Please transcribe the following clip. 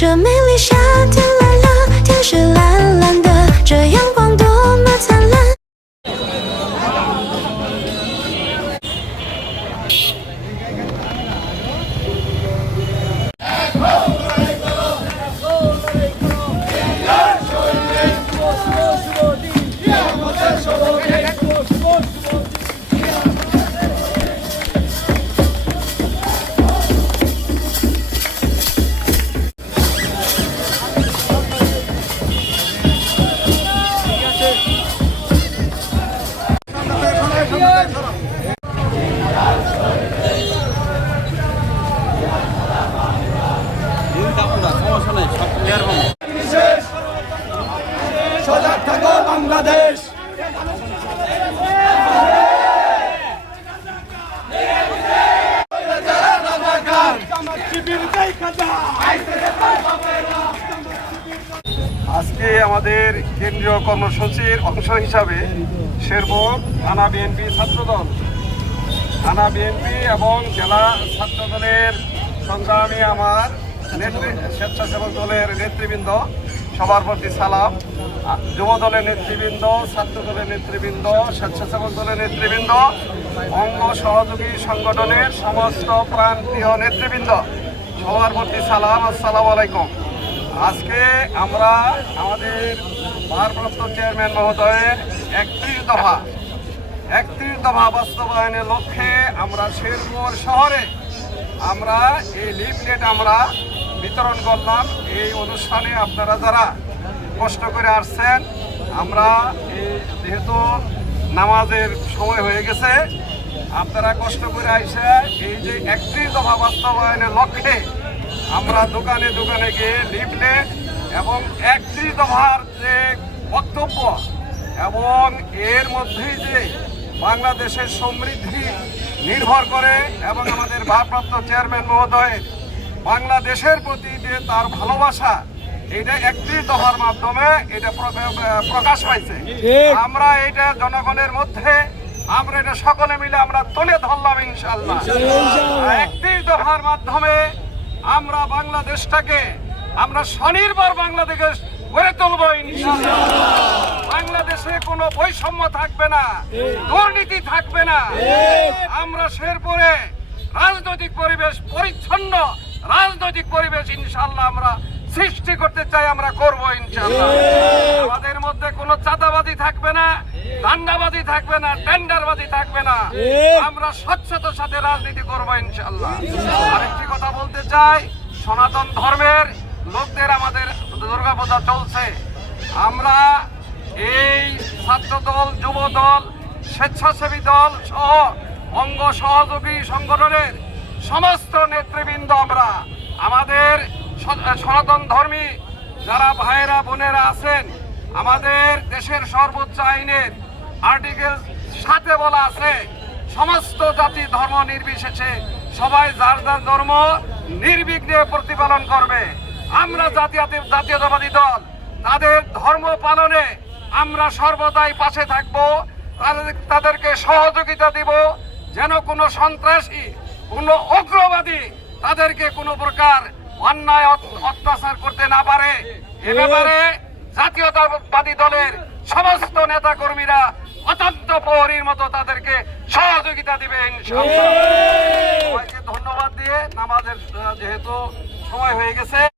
这美丽夏天 বাংলাদেশ। আজকে আমাদের কেন্দ্রীয় কর্মসূচির অংশ হিসাবে শেরপুর থানা বিএনপি ছাত্রদল, থানা বিএনপি এবং জেলা ছাত্রদলের সংগ্রামী আমার স্বেচ্ছাসেবক দলের নেতৃবৃন্দ সবার প্রতি সালাম। যুব দলের নেতৃবৃন্দ ছাত্র দলের নেতৃবৃন্দ, স্বেচ্ছাসেবক দলের নেতৃবৃন্দ, অঙ্গ সহযোগী সংগঠনের সমস্ত প্রান্তীয় নেতৃবৃন্দ, সবার প্রতি সালাম, আসসালামু আলাইকুম। আজকে আমরা আমাদের ভারপ্রাপ্ত চেয়ারম্যান মহোদয়ের একত্রিশ দফা একত্রিশ দফা বাস্তবায়নের লক্ষ্যে আমরা শেরপুর শহরে আমরা এই লিফলেট আমরা বিতরণ করলাম। এই অনুষ্ঠানে আপনারা যারা কষ্ট করে আসছেন, আমরা এই যেহেতু নামাজের সময় হয়ে গেছে, আপনারা কষ্ট করে আইসে এই যে একত্রিশ দফা বাস্তবায়নের লক্ষ্যে আমরা দোকানে দোকানে গিয়ে লিফলেট এবং একত্রিশ দফার যে বক্তব্য এবং এর মধ্যেই যে বাংলাদেশের সমৃদ্ধি নির্ভর করে এবং আমাদের ভারপ্রাপ্ত চেয়ারম্যান মহোদয়ের বাংলাদেশের প্রতি যে তার ভালোবাসা এটা একটি দফার মাধ্যমে এটা প্র- প্রকাশ পাইছে আমরা এটা জনগণের মধ্যে আমরা এটা সকলে মিলে আমরা তুলে ধরলাম ইনশাল্লাহ একটি দফার মাধ্যমে আমরা বাংলাদেশটাকে আমরা স্বনির্ভর বাংলাদেশ গড়ে তুলবো বাংলাদেশে কোনো বৈষম্য থাকবে না দুর্নীতি থাকবে না। আমরা শেরপুরে রাজনৈতিক পরিবেশ পরিচ্ছন্ন রাজনৈতিক পরিবেশ ইনশাল্লাহ আমরা সৃষ্টি করতে চাই আমরা করব ইনশাল্লাহ আমাদের মধ্যে কোনো চাঁদাবাজি থাকবে না দান্ডাবাজি থাকবে না টেন্ডারবাজি থাকবে না। আমরা স্বচ্ছতার সাথে রাজনীতি করব ইনশাল্লাহ আরেকটি কথা বলতে চাই সনাতন ধর্মের লোকদের আমাদের দুর্গাপূজা চলছে। আমরা এই ছাত্র দল যুব দল স্বেচ্ছাসেবী দল সহ অঙ্গ সহযোগী সংগঠনের সমস্ত নেতৃবৃন্দ আমরা, আমাদের সনাতন ধর্মী যারা ভাইয়েরা, বোনেরা আছেন, আমাদের দেশের সর্বোচ্চ আইনের আর্টিকেল সাথে বলা আছে, সমস্ত জাতি ধর্ম নির্বিশেষে সবাই যার যার ধর্ম নির্বিঘ্নে প্রতিপালন করবে। আমরা জাতীয় জাতীয়তাবাদী দল, তাদের ধর্ম পালনে আমরা সর্বদাই পাশে থাকব, তাদের তাদেরকে সহযোগিতা দিব, যেন কোনো সন্ত্রাসী কোনো উগ্রবাদী তাদেরকে কোনো প্রকার অন্যায় অত্যাচার করতে না পারে। এ ব্যাপারে জাতীয়তাবাদী দলের সমস্ত নেতা কর্মীরা অত্যন্ত প্রহরীর মতো তাদেরকে সহযোগিতা দিবেন সবাইকে ধন্যবাদ দিয়ে নামাজের যেহেতু সময় হয়ে গেছে